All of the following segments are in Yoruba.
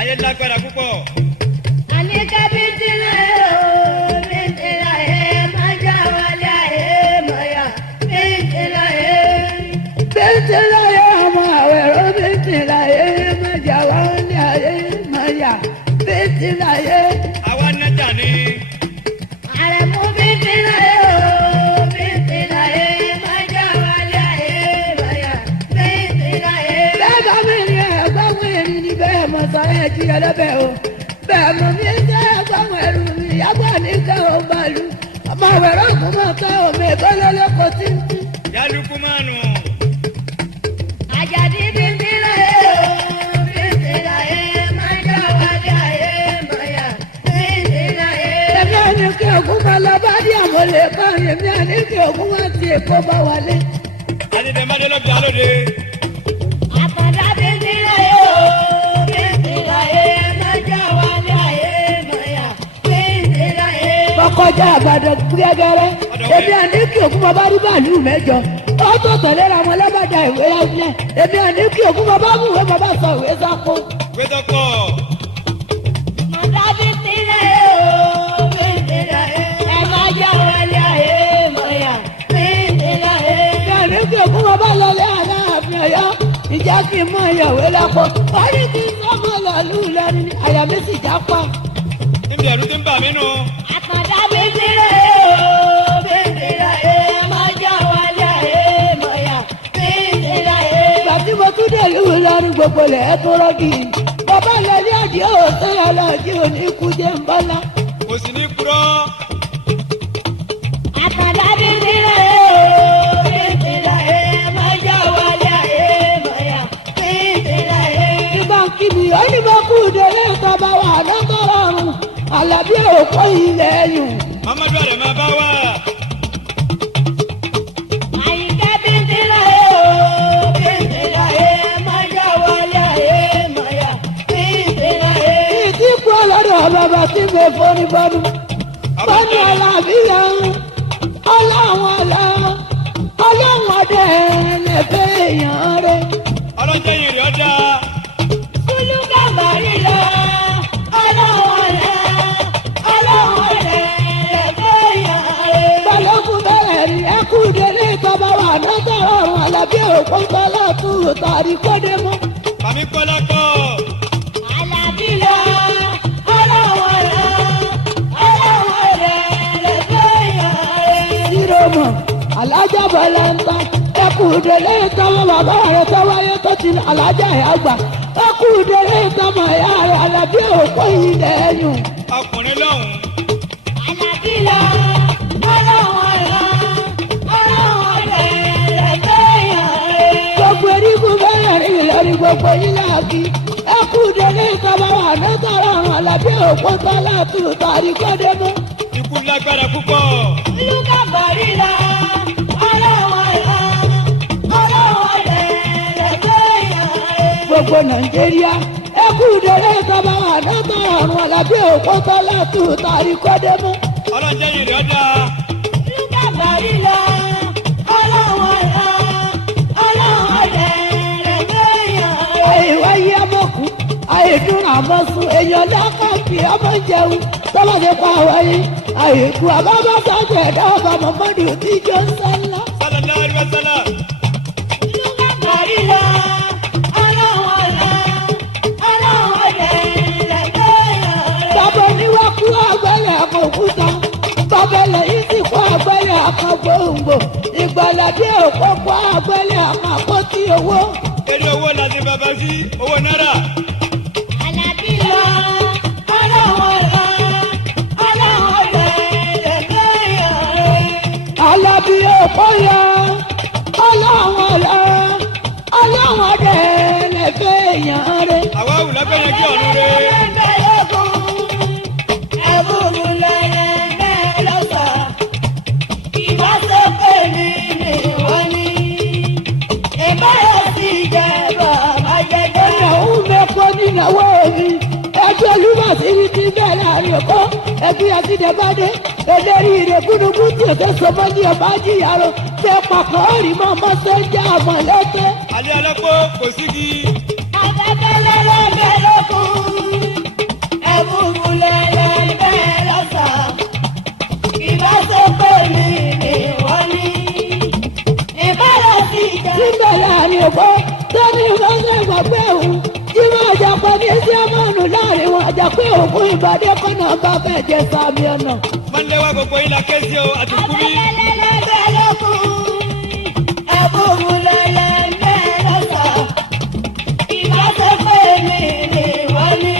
ayé lágbára púpọ̀. àníkẹ́ bí tilẹ̀ o bí tilẹ̀ ẹ̀ máa já wálé ayé mọ̀yà bí tilẹ̀ ẹ̀. bí tilẹ̀ ẹ̀ ọmọ àwẹ̀rọ bí tilẹ̀ ẹ̀ máa já wálé ayé mọ̀yà bí tilẹ̀ ẹ̀. àwa nájà ni. àrẹ̀mú bí tilẹ̀ ẹ̀ o bí tilẹ̀ ẹ̀ máa já wálé ayé mọ̀yà bí tilẹ̀ ẹ̀. bẹ́ẹ̀ bá mi ní ẹ̀gbọ́n mi ní bẹ́ẹ̀ mọ̀ sọ ẹ̀ jí ẹlẹ́bẹ̀ o. bẹ́ẹ̀ mọ̀ mi jẹ́ ẹ̀gbọ́n ẹ̀rù mi yàgbọ́ ní ká o bá lu. ọmọ àwẹ̀rọ kò mọ̀ ká omi ìgbọ́lọ́lọ́ kò tí ń tí. yálùkù máa nù. àjàdí bí tilẹ̀ ẹ̀ o bí tilẹ̀ ẹ̀ máa já wálé ayé mọ̀yà bí tilẹ̀ ẹ̀. èmi ò ní kí ògún máa lọ bá dí àmọ́lé kan èmi ò ní kí ògún máa ti èkó bá wálé. adídẹ́mbádé lọ́jà lóde. àkàndá bí tilẹ̀ ẹ̀ o bí tilẹ̀ ẹ̀ máa já wálé ayé mọ̀yà bí tilẹ̀ ẹ̀. kọkọjá àgbàdo gẹ́gẹ́rẹ́ èmi ò ní kí ògún máa bá rí bàálù mẹ́jọ ó tó tẹ̀lé ra wọn lọ́bàdà ìwé ọ̀nẹ́ èmi ò ní kí ògún máa bá mú ìwé máa bá sọ ìwé sáko. gbẹdọkọ. àkàndá bí tilẹ̀ ẹ̀ o bí tilẹ̀ ẹ̀ máa já wálé ayé mọ̀yà bí tilẹ̀ ẹ̀. èmi ò ní kí ògún máa bá lọlé Aláàfin Ọ̀yọ́ ìjà kí n mọ ìyàwó lápò wọ́n ní kí n sọ́mọ́ lọ́lú lẹ́nu ní àyà mi sì já pa. níbi ẹ̀rù ti ń bà mí nù. àkàndá bí tilẹ̀ ẹ̀ o bí tilẹ̀ ẹ̀ máa já wálé ayé mọ̀yà bí tilẹ̀ ẹ̀. ìgbà tí mo tún dé ìlú Ìlọrin gbogbo lẹ̀ ẹ́ tó rọ́gì bàbá ilẹ̀ ní àdìo sọ́yà lọ́ọ̀dì òní kú jẹ́ ń bọ́lá. kò sì ní kúrọ́. àkàndá bí tilẹ̀ ẹ̀ o bí tilẹ̀ ẹ̀ máa já wálé ayé mọ̀yà bí tilẹ̀ ẹ̀. ìgbà kìbì ó ní mo kú délé ìtọ́ba wà lọ́tọ̀ọ̀rọ̀ ọ̀run Àlàbí òkú ilẹ̀ ẹ̀yùn. mamadu àrẹ máa bá wà. àyíká bí tilẹ̀ ẹ̀ o bí tilẹ̀ ẹ̀ máa já wálé ayé mọ̀yà bí tilẹ̀ ẹ̀. ìdíkù ọlọ́dọ̀ bàbá tí mi forí bọ́dú bọ́dú Àlàbí lọ́rùn ọlọ́run ọdẹ lẹ́fẹ̀ èèyàn rẹ̀. ọlọ́jọ́ yìí rí ọjà. Olúkà bàrí lọ ọlọ́run ọdẹ lẹ́fẹ̀ èèyàn rẹ̀. balógun bẹ̀rẹ̀ rí ẹkú délé ìtọ́ba wà lọ́tọ̀ ọ̀run Àlàbí òkú tọ́lá kúrò tàrí kọ́dé mọ́. bàmí kọ́lákọ́. Àlàbí lọ ọlọ́run ọdẹ lẹ́fẹ̀ èèyàn rẹ̀. Síròmọ̀ alájà bọ̀lá ń ta ẹkú délé ìtọ́wọ́ bàbá rẹ̀ tọ́wáyé tó ti alájà ẹ̀ àgbà ẹkú délé ìtọ́mọ̀ ẹ̀yà rẹ̀ Àlàbí òkú ilẹ̀ ẹ̀yùn. ọkùnrin lọ́hùn. Àlàbí lọ ọlọ́run lẹ́gbẹ́ èèyàn rẹ̀. gbogbo erigun bẹ́ẹ̀ rí Ìlọrin gbogbo yín láàbí ẹkú délé ìtọ́wọ́ wà lọ́tọ̀ọ̀rọ̀ ọ̀run Àlàbí òkú tọ́lá tù tàrí kọ́dé mọ́. ikú lágbára púpọ̀. Olúkà bàrí lọ gbogbo Nàìjíríà ẹkú délé ìtọ́ba wà lọ́tọ̀ ọ̀run Àlàbí òkú tọ́lá tù tàrí kọ́dé mọ́. ọlọ́jọ́ yìí rí ọjà. Olúkà bàrí lọ àìwáyé ọmọkù àìdùn àmọ́sùn èèyàn lákàtì ọmọ jẹun tọ́lọ́dé pa wáyé àìkú àbámọ́sá jẹ̀dá ọba mọ́mọ́dé òtíjọ́ ńlá. sálàdá ẹgbẹ́ sálà. Olúkà bàrí lọ bàbá oníwàkú àgbẹ̀lẹ̀ àkọ́kúta bàbẹ̀lẹ̀ yìí sì kọ́ àgbẹ̀lẹ̀ àkàgbòǹgbò Ìgbàlàdé òpópó àgbẹ̀lẹ̀ àkàpọ̀tì owó. eré owó láti bàbá sí owó náírà. Àlàbí lọ Àlàbí òpó yẹ ọlọ́run ọdẹ lẹ́fẹ̀ èèyàn rẹ̀. àwa wù lágbẹ́yẹn kí ọ̀run rẹ̀. ìnáwó mi ẹjọ́ olúmọ̀sírí ti bẹ́ẹ̀ láàrin ọkọ́ ẹgbẹ́ akíndẹ́bádé eléré ìrẹ́gúnugún tí òkè sọmọ ní ọba jíyàrá tẹ pàkọ́ rí mọ́ mọ́sẹ́jà mọ̀lẹ́tẹ́. alẹ́ alápò kò sígi. afẹ́fẹ́ lẹ́lẹ́gbẹ̀ẹ́ lókun ọmọnù láàrin wọn àjà pé òkú ìbàdí kọ́nà bá fẹ́ jẹ sàmì ọ̀nà. wọ́n lé wa gbogbo yín la ké sí o àti kúrí. abẹ́lẹ́lẹ́lẹ́gbẹ́ lókun ẹ̀bùrù lẹ́lẹ́gbẹ́ lọ́sọ̀ ìbáṣepọ̀ èmi ni wọ́n ní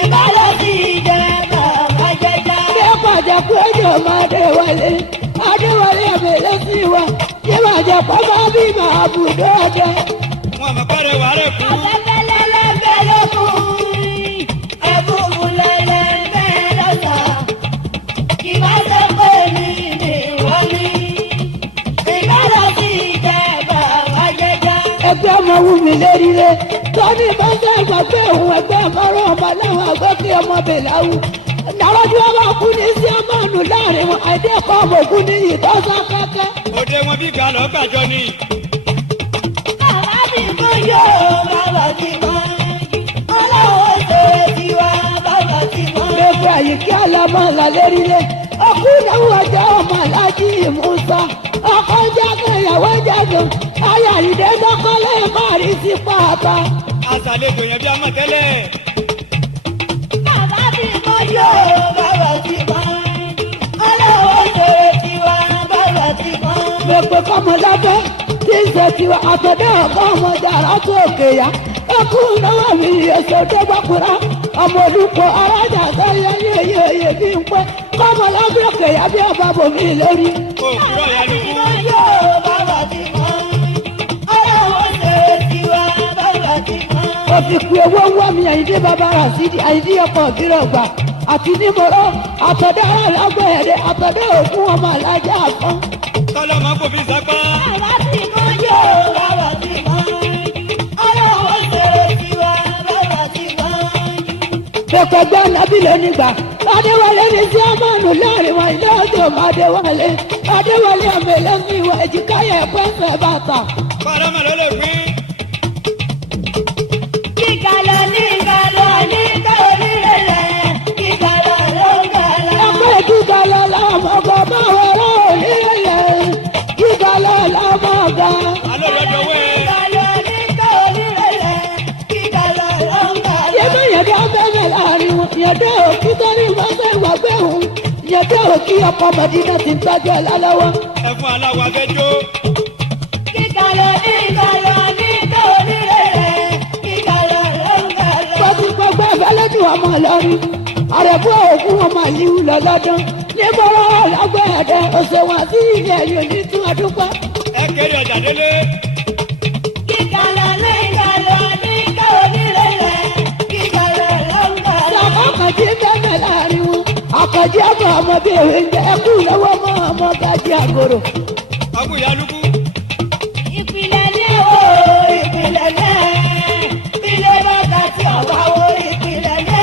ìbálòsí ìjẹba àjẹjà. bí ó pàjẹ́ pé ọjọ́ máa Adéwálé àbẹ̀lẹ́ sí wa yé wàjẹ́ pọ́pọ́ bí màá bùdó ọjọ́. wọn àmọ́ pẹ́rẹ́ wà rẹ̀ kú. abẹ́lẹ́lẹ́gbẹ́ lókun ẹ̀bùrù lẹ́lẹ́gbẹ́ lọ́sọ̀ ìbáṣepọ̀ èmi ni wọ́n ní ìbálòsí ìjẹba àjẹjà. ẹgbẹ́ ọmọ wù mí léríire tọ́ni bọ́sẹ̀ ìgbàgbé òun ẹgbẹ́ ọmọọrọ̀ ọmọ láwọn àgbẹ̀kí ọmọ bèláwù làwọn tí wọ́n bá kú ní sí ọmọọ̀nù láàrin wọn àìdẹ́kọ̀ ọmọ ògùn ní ìtọ́sọ́ kẹ́kẹ́. òde wọn bí gbà lọ gbàjọ ni. bàbá mi kò yóò bàbá ti mọ ọlọ́wọ́ ṣe tiwa bàbá ti mọ. gbogbo àyíká ọlọmọ làlérílé ọkùn ìnáwó ọjọ́ ọmọ aláàjì Musa ọkọ jágàn ìyàwó jágàn ayé àyídé tọkọlẹ ìmọ̀rí sí pàtó. àṣàlejò yẹn bí a mọ̀ tẹ́lẹ̀. bàbá mi kò yóò bàbá ti mọ ọlọ́wọ́ ṣe tiwa bàbá ti mọ. gbogbo kọ́mọlábẹ́ tí ń ṣe tiwa àtọ̀dẹ́ ọ̀gá ọmọdé àrà tó òkè yá ẹkún náwó mi èso tó gbàkúrá ọmọ olùkọ́ arájà tó yẹ bí ń pẹ́ kọ́mọlábẹ́ òkè yá bí ọba bòmí lórí. òkúrọ̀ yẹn ni kú. yóò bàbá ti mọ ọlọ́wọ́ ṣe tiwa bàbá ti mọ. ó fi pe owó wọ́ mi àyíndé bàbá Rasidi àyíndé ọkọ̀ òbírọ̀gbà àti nímọ̀rọ̀ àtọ̀dẹ́ alágbẹ̀ẹ́dẹ́ àtọ̀dẹ́ òkú ọmọ alájà àfọ́n. tọ́lọ́mọ kò fi sápá. bàbá ti mọ yóò bàbá ti mọ ọlọ́wọ́ ṣe tiwa bàbá ti mọ. Dọ́kọ̀ gbọ́ nábìlẹ̀ nígbà Adéwálé ní sí ọmọnù láàrin wọn ilé ọjọ́ Adéwálé ọmọ ẹlẹ́sìn ìwà èjìkáyà ẹ̀kọ́ ẹ̀fẹ̀ bàtà. bàrámà ló lè pín. kíkalọ̀ níkalọ̀ níkà onírẹ̀lẹ̀ kíkalọ̀ ló ń kalọ̀. ẹgbẹ́ kíkalọ̀ làmọ̀gọ́ máa wọ̀rọ̀ onírẹ̀lẹ̀ kíkalọ̀ làmọ̀gọ́. aló lọ́jọ́ wẹ́. kíkalọ̀ níkà onírẹ̀lẹ̀ kíkalọ̀ ló ń kalọ̀. yẹ́dọ̀ abẹ́rẹ́ láàrin wọn yẹ́dọ̀ òkú tó ní mọ́tò ìwàgbẹ́ òun yẹ́dọ̀ òkú ọkọ̀ Mọ̀dínà ti ń tọ́jú ẹ̀ lálọ́wọ́. ẹ fún aláwọ̀ akẹ́jọ́. kíkalọ̀ níkalọ̀ níkà onírẹ̀lẹ̀ kíkalọ̀ ló ń kalọ̀. gbogbo ẹgbẹ́ lójú ọmọ Ìlọrin àrẹ̀bú òkú ọmọ ìlú lọ́lọ́dún nígbàrá ọ̀làgbẹ́ ẹ̀dẹ̀ òṣèwọ̀n àti ilẹ̀ ẹ̀yọ́ ní tún àdúgbò. ẹ kéré ọjà délé. kíkalọ̀ níkalọ̀ níkà onírẹ̀lẹ̀ kíkalọ̀ ló ń kalọ̀. àkànjí bẹ́ẹ̀ láàrin wọn àkànjí ọmọ bíi èwe ń jẹ ẹkú lọ́wọ́ mọ́ ọmọ gajì àgòrò. ọkùn ìyálùkù. ìpìlẹ̀ ní o ìpìlẹ̀ náà ilé bàtà tí ọ̀bá wo ìpìlẹ̀ náà.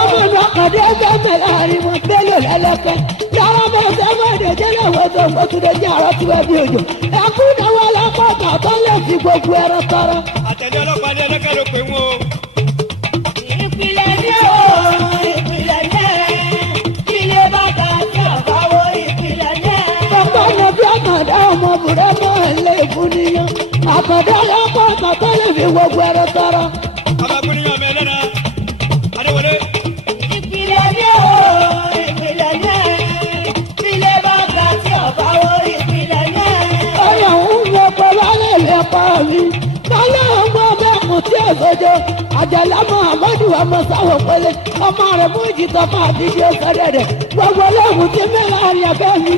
ọmọ ìlú àkàndé bẹ́ẹ̀ láàrin wọn bẹ́ẹ̀ lẹ́lẹ́pẹ́ yàrá bẹ́ẹ̀ sẹ́wọ́n èdè jẹ́lẹ̀ wọ́n tó mọ́tòdé jẹ́ àrọ́ tí wọ́n bí òjò. ẹkú náwó lápá kàtọ́ lè fi gbogbo ẹran tọrọ. àtẹ̀lé ọlọ́pàá ní ẹlẹ́kẹ́ ló pè wọ́n o. ìpìlẹ̀ ní o ìpìlẹ̀ náà ilé bàtà tí ọ̀bá wo ìpìlẹ̀ náà. ọ̀pọ̀ ọ̀nà bí àkàndá ọmọ bùrẹ́ mọ́ ilé ìfúnníyàn àkàndá lápá kàtọ́ lè fi gbogbo ẹran tọrọ. ọmọkùnrin ọmọ ẹlẹ́ra Adéwọlé. ìpìlẹ̀ ní o ìpìlẹ̀ náà ilé bàtà tí ọ̀bá wo ìpìlẹ̀ náà. ọ̀yà ń wọ pẹ̀lú alẹ́ ilé pa mi kálẹ̀ ọmọ bẹ́ẹ̀ kò tí ì sọ́jọ́ àjàlá mọ́ àmọ́dù ọmọ sáwọ́ pẹ̀lẹ́ ọmọ rẹ̀ mú ìjìtọ̀ fún àdídì ọ̀sẹ̀dẹ̀dẹ̀ gbogbo olóògùn tí mẹ́rin àrìn abẹ́ mi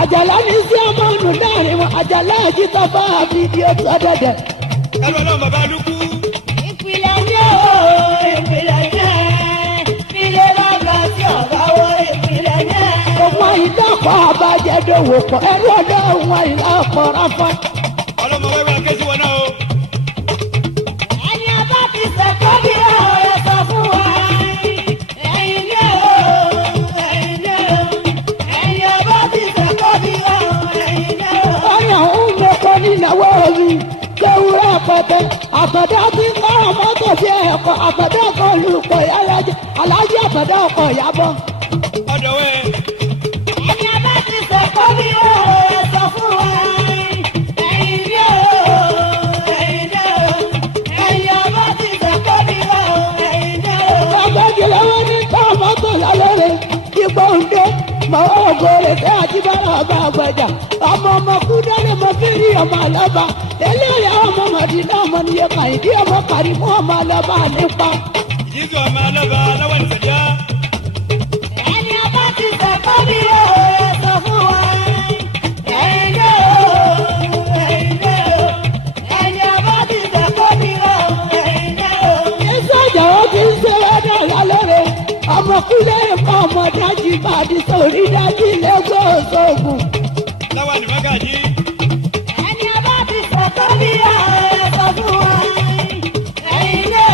àjàlá ní sí ọmọ ọ̀nù láàrin wọn àjàlá ìjìtọ̀ fún àdídì ọ̀sẹ̀dẹ̀dẹ̀. ẹlú ọlọ́run bàbá lukú. ìpìlẹ̀ ní o ìpìlẹ̀ náà ilé bàbá tí ọ̀gá wo ìpìlẹ̀ náà. ọmọ ìdọ́kọ̀ àbájẹ́dọ̀wò pọ̀ ẹ̀rú ọ̀dọ́ òun àìlá ọ̀pọ̀ ráfọ́. ọlọ́mọ wẹ́wẹ́ akẹ́sí wọn náà o. ẹni abá ti sẹ̀kọ́ bí ọ̀rẹ́ sọ fún wa. ẹ̀yin ní o ẹ̀yin ní o ẹ̀yin abá ti sẹ̀kọ́ bí ẹ̀yin ní o. ọ̀rẹ́ òun ló kọ́ nínáwó mi kéwúrẹ́ pẹ̀tẹ́ àtọ̀dá ti ń kọ́ mọ́tò bí ẹ̀kọ́ àtọ̀dá ọkọ̀ olùkọ́ alájí àtọ̀dá ọkọ̀ ìyàbọ̀. ọ̀dọ̀ wẹ́. ẹni abá ti sẹ̀kọ́ bí ọ̀rẹ́ sọ fún wa. ẹ̀yin ní o ẹ̀yin ní o ẹ̀yin abá ti sẹ̀kọ́ bí mọ̀ ògòrè tẹ́ àjíbára ọba àgbàjà ọmọ ọmọ kú dáná mọ fẹ́rí ọmọ àlọ́ba eléyà ọmọ mọ̀dínà ọmọ nìyẹn kàìdí ọmọ kàrí fún ọmọ àlọ́ba nípa. Ìjísọ̀ ọmọ alọ́ba lọ́wọ́ ìṣẹ̀já. Ẹni ọba ti sọ̀kọ́ ní òwe sọ fún wa. Ẹ̀yin náà ẹni ọba ti sọ̀kọ́ ní òwe ẹ̀yin náà. Ìsọjà ó ti ń ṣe ẹ̀dá lálẹ́rẹ̀. Ọmọkúlẹ̀ ẹ̀kọ́ ọmọ dájú ìbàdí sórí dájú lẹ́gbẹ́ òṣogùn. Lọ́wọ́ ni mọ́gàjí. Ẹni ọba ti sọ̀kọ́ ní òwe sọ fún wa. Ẹ̀yin náà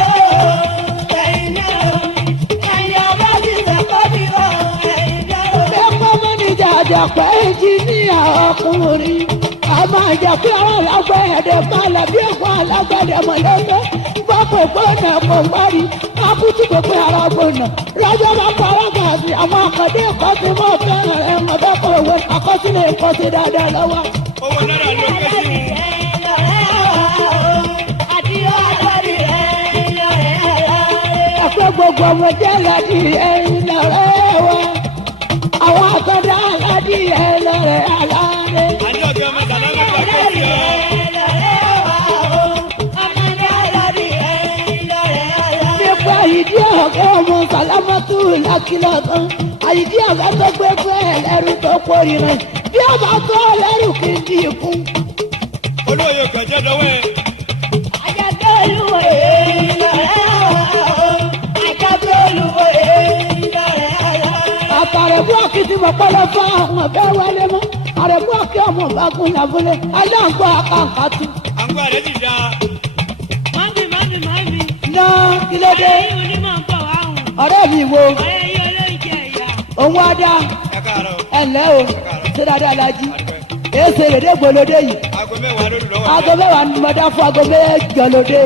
ẹni ọba ti sọ̀kọ́ ní òwe ẹ̀yin náà. Bẹ́ẹ̀kọ́ mọ́nìjà àjàpá ẹnjìníà ọkùnrin. Àmọ́ àjàpá àwọn alágbẹ̀dẹ̀ máa làbí ẹ̀kọ́ alágbẹ̀dẹ̀ mọ̀lẹ́fẹ́. Bọ́kọ̀ gbọ́nà kò wárí. Akútù gbogbo ara gbọ́nà. Lọ́jọ́ bá parọ́ gàdí àwọn àkàndé ẹ̀kọ́ tí wọ́n fẹ́ràn ẹ̀ mọ̀ bẹ́kọ̀ òwe àkọsílẹ̀ ẹ̀kọ́ ti dáadáa lọ́wọ́. Owó náírà ló ké sí wọn. Ọ̀pẹ́ gbogbo ọmọ jẹ́ ládì ẹ̀yìn lọ́rẹ́ wa. Àwọn àkàndá ládì ẹ̀ lọ́rẹ́ aláre. Àní ọ̀gá ọmọ sàlámù gba ké sí ọ. Nípa ìdí ọ̀gá ọmọ sàlámọ́tò lákìlọ̀ tán. Àyídí ọ̀gá tó gbé fún ẹlẹ́rú tó kórìíra. Bí ọba tó ẹlẹ́rú kì í di ikú. Olóyè kànjẹ́ dọ́wọ́ ẹ̀. Àjàgbé olúwo èyí lọ́rẹ́ ọ̀hún. Àjàgbé olúwo èyí lọ́rẹ́ ọ̀hún. Àtàrẹ̀ búrọ́kì tí mo pẹ́ lọ fún àwọn ọ̀gá wọlé mọ́. Àrẹ̀ búrọ́kì ọmọ ọ̀gágun làbúlé. Aláǹgbọ́ àkàǹkàtù. Àǹgbọ́ rẹ̀ ti da. Mọ́mí. Náà kí ló dé? Ẹ̀yin onímọ̀ ń bọ̀ wá hùn. Ọ̀rẹ́ mi wo? Ọ̀rẹ́ yín olóúnjẹ ìyá. Òun wá dá. Ẹ káàárọ̀. Ẹ̀lẹ́ o. Ṣé dáadáa la jí? Èsè rèdè gbòlódé yìí. Aago mẹ́wàá lórí lọ́wọ́. Aago mẹ́wàá ni mo dá fún aago mẹ́jọ lóde.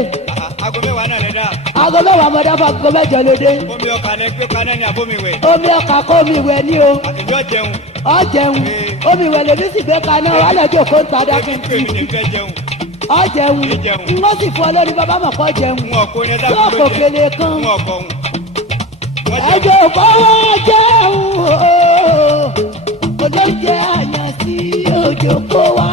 Aago mẹ́wàá náà lẹ dá. Aago mẹ́wàá mo dá fún aago mẹ́jọ lóde. Omi ọkà lẹ gbé kaná ní abómiwẹ̀. Omi ọkà kó omi wẹ̀ ní o. Àtijọ́ jẹun. Ọ jẹun. Omi wẹ̀ lèmi sì gbé kaná wà lọ́jọ́ kó ń ta Ó ti dákun. ń pè mí ní fẹ́ jẹun. Ọ jẹun. Jẹun. Wọ́n sì fún ọ lórí bàbá mọ̀ kọ́ jẹun. N ò kó ní ẹ̀dá Tó kò kele kan. N ò kọ̀ òun. Ẹjọ́ kọ́wọ́ jẹun o. Òjò jẹ́ àyàn sí òjò kó wá